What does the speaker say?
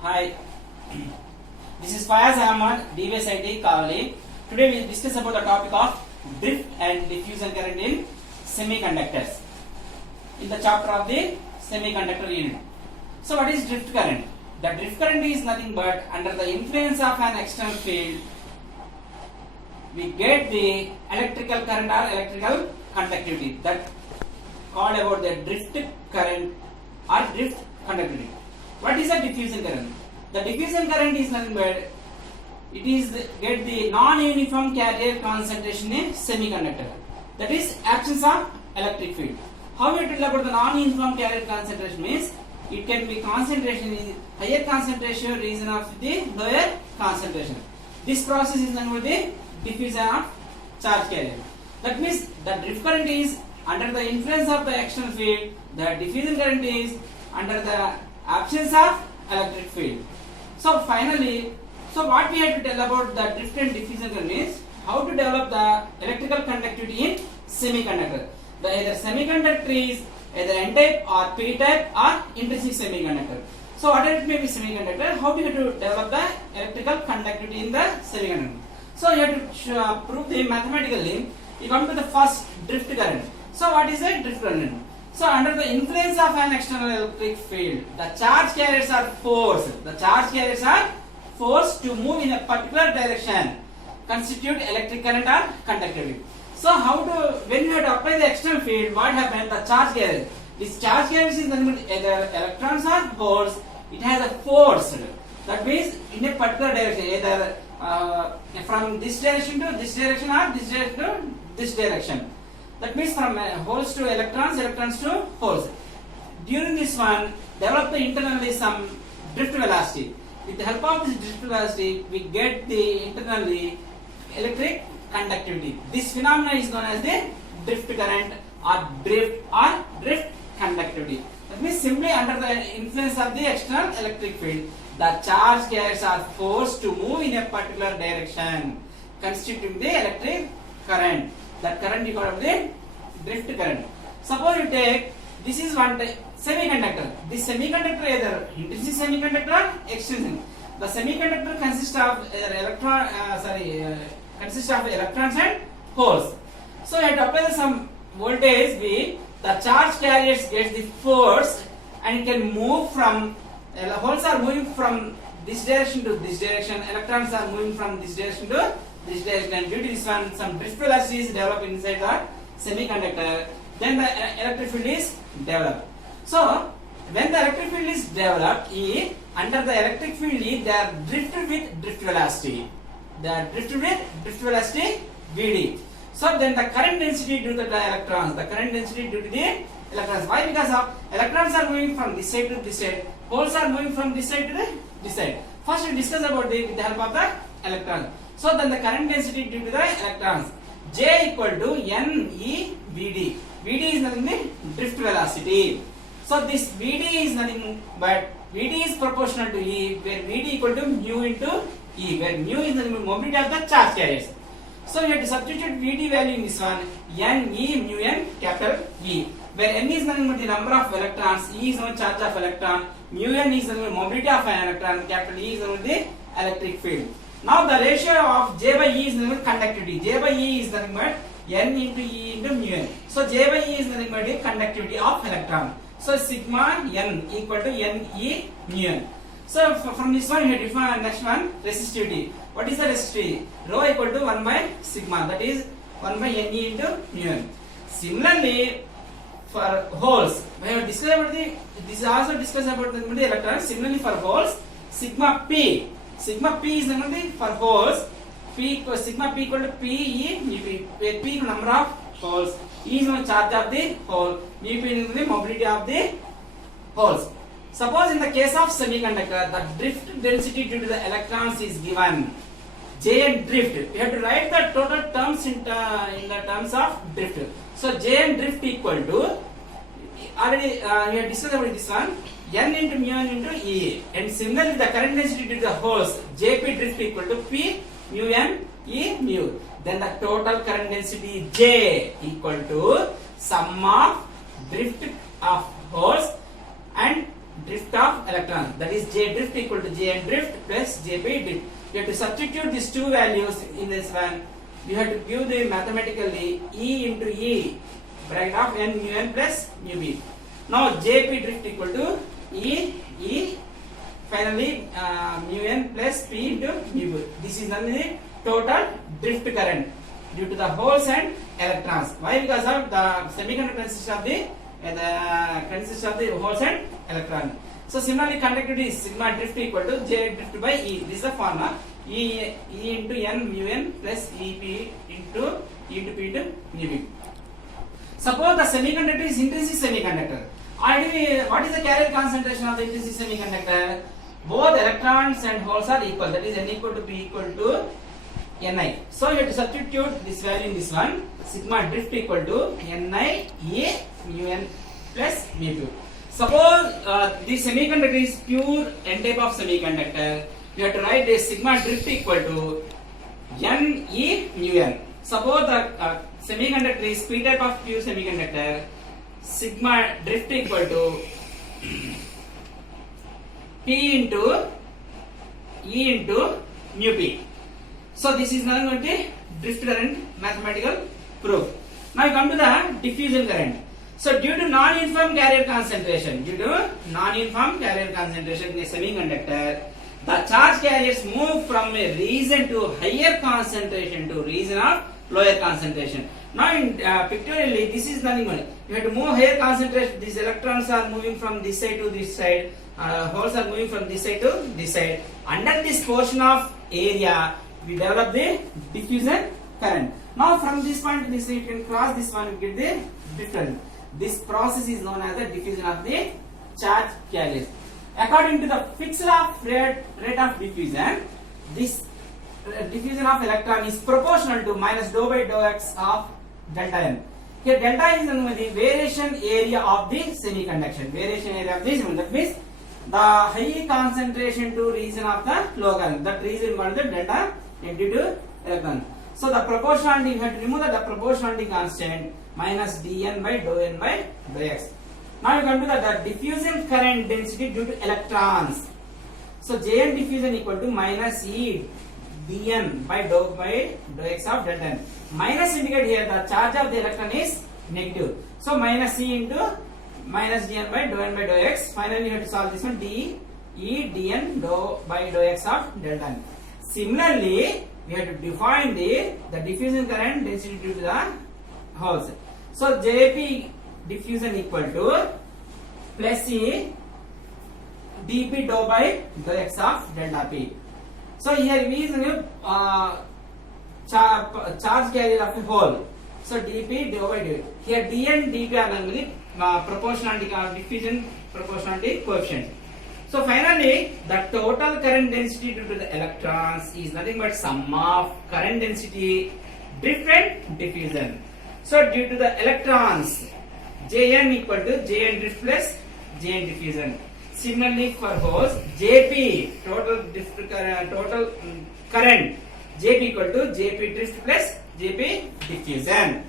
Hi, this is Fayaz Ahmad, DVSIT Kavali. Today we will discuss about the topic of drift and diffusion current in semiconductors in the chapter of the semiconductor unit. So what is drift current? The drift current is nothing but under the influence of an external field we get the electrical current or electrical conductivity, that called about the drift current or drift conductivity. What is the diffusion current? The diffusion current is nothing but get the non-uniform carrier concentration in semiconductor. That is actions of electric field. How we tell about the non-uniform carrier concentration means it can be concentration in higher concentration region of the lower concentration. This process is nothing but the diffusion of charge carrier. That means the drift current is under the influence of the external field. The diffusion current is under the absence of electric field. So finally, what we have to tell about the drift and diffusion current is how to develop the electrical conductivity in semiconductor. Either semiconductor is either N-type or P-type or intrinsic semiconductor. So whatever it may be semiconductor, how do you have to develop the electrical conductivity in the semiconductor? So you have to prove the mathematically. You come to the first drift current. So what is a drift current? So under the influence of an external electric field, the charge carriers are forced. The charge carriers are forced to move in a particular direction, constitute electric current or conductivity. So when you have to apply the external field, what happens? The charge carrier. This charge carrier is either electrons or holes. It has a force. That means in a particular direction, either from this direction to this direction or this direction to this direction. That means from holes to electrons, electrons to holes. During this one, develop the internally some drift velocity. With the help of this drift velocity, we get the internally electric conductivity. This phenomena is known as the drift current or drift conductivity. That means simply under the influence of the external electric field, the charge carriers are forced to move in a particular direction, constituting the electric current. That current is called the drift current. Suppose you take this is one semiconductor. This semiconductor either intrinsic semiconductor or extrinsic. The semiconductor consists of electrons and holes. So you have to apply some voltage V. The charge carriers get the force and it can move from holes are moving from this direction to this direction. Electrons are moving from this direction to this direction, and due to this one, some drift velocity is developed inside the semiconductor. Then the electric field is developed. So when the electric field is developed, under the electric field, they are drifted with drift velocity. They are drifted with drift velocity Vd. So then the current density due to the electrons. The current density due to the electrons. Why? Because of electrons are moving from this side to this side. Holes are moving from this side to this side. First we discuss about with the help of the electrons. So then the current density due to the electrons, J equal to NE Vd. Vd is nothing but drift velocity. So this Vd is nothing but Vd is proportional to E, where Vd equal to mu into E, where mu is the mobility of the charge carriers. So you have to substitute Vd value in this one, Ne mu n capital E, where n is nothing but the number of electrons, E is the charge of electron, mu n is the mobility of an electron, capital E is the electric field. Now the ratio of J by E is nothing but conductivity. J by E is nothing but N into E into mu n. So J by E is nothing but the conductivity of electron. So sigma N equal to Ne mu n. So from this one you define next one resistivity. What is the resistivity? Rho equal to 1 by sigma, that is 1 by Ne into mu n. Similarly for holes, we have discussed about this is also discussed about the electrons. Similarly for holes, sigma P is nothing for holes. Sigma P equal to P E mu P, where P is number of holes, E is the charge of the hole, mu P is the mobility of the holes. Suppose in the case of semiconductor, the drift density due to the electrons is given. J and drift. You have to write the total terms in the terms of drift. So J and drift equal to, already we have discussed about this one, N into mu n into E. And similarly the current density due to the holes, Jp drift equal to P mu n E mu. Then the total current density J equal to sum of drift of holes and drift of electron. That is J drift equal to Jn drift plus Jp drift. You have to substitute these two values in this one. You have to give the mathematically E into E bracket of n mu n plus mu b. Now Jp drift equal to E finally mu n plus p into mu b. This is the total drift current due to the holes and electrons. Why? Because of the semiconductor consists of the holes and electron. So similarly, conductivity is sigma drift equal to J drift by E. This is the formula. E into n mu n plus Ep into E into p into mu b. Suppose the semiconductor is intrinsic semiconductor. Already, what is the carrier concentration of the intrinsic semiconductor? Both electrons and holes are equal. That is n equal to p equal to Ni. So you have to substitute this value in this one. Sigma drift equal to Ni E mu n plus mu 2. Suppose this semiconductor is pure n type of semiconductor. You have to write this sigma drift equal to N E mu n. Suppose the semiconductor is p type of pure semiconductor. Sigma drift equal to P into E into mu p. So this is nothing but the drift current mathematical proof. Now you come to the diffusion current. So due to non-uniform carrier concentration, in a semiconductor, the charge carriers move from a region to higher concentration to region of lower concentration. Now in pictorially, this is nothing but you have to move higher concentration. These electrons are moving from this side to this side. Holes are moving from this side to this side. Under this portion of area, we develop the diffusion current. Now from this point to this, you can cross this one, you get the difference. This process is known as the diffusion of the charge carriers. According to the fixed rate of diffusion, this diffusion of electron is proportional to minus dou by dou x of delta n. Here delta is the variation area of the semiconductor. Variation area of this, that means the high concentration to region of the low current. That region called the delta due to electron. So the proportionality, you have to remove the proportionality constant minus dn by dou n by dou x. Now you come to the diffusion current density due to electrons. So Jn diffusion equal to minus E dn by dou x of delta n. Minus indicate here the charge of the electron is negative. So minus E into minus dn by dou n by dou x. Finally you have to solve this one d E dn dou by dou x of delta n. Similarly, we have to define the diffusion current density due to the holes. So Jp diffusion equal to plus E dp dou by dou x of delta p. So here we is charge carrier of a hole. So dp dou by dou. Here dn dp are normally proportionality diffusion proportionality coefficient. So finally, the total current density due to the electrons is nothing but sum of current density drift and diffusion. So due to the electrons, Jn equal to Jn drift plus Jn diffusion. Similarly for holes, Jp total current Jp equal to Jp drift plus Jp diffusion.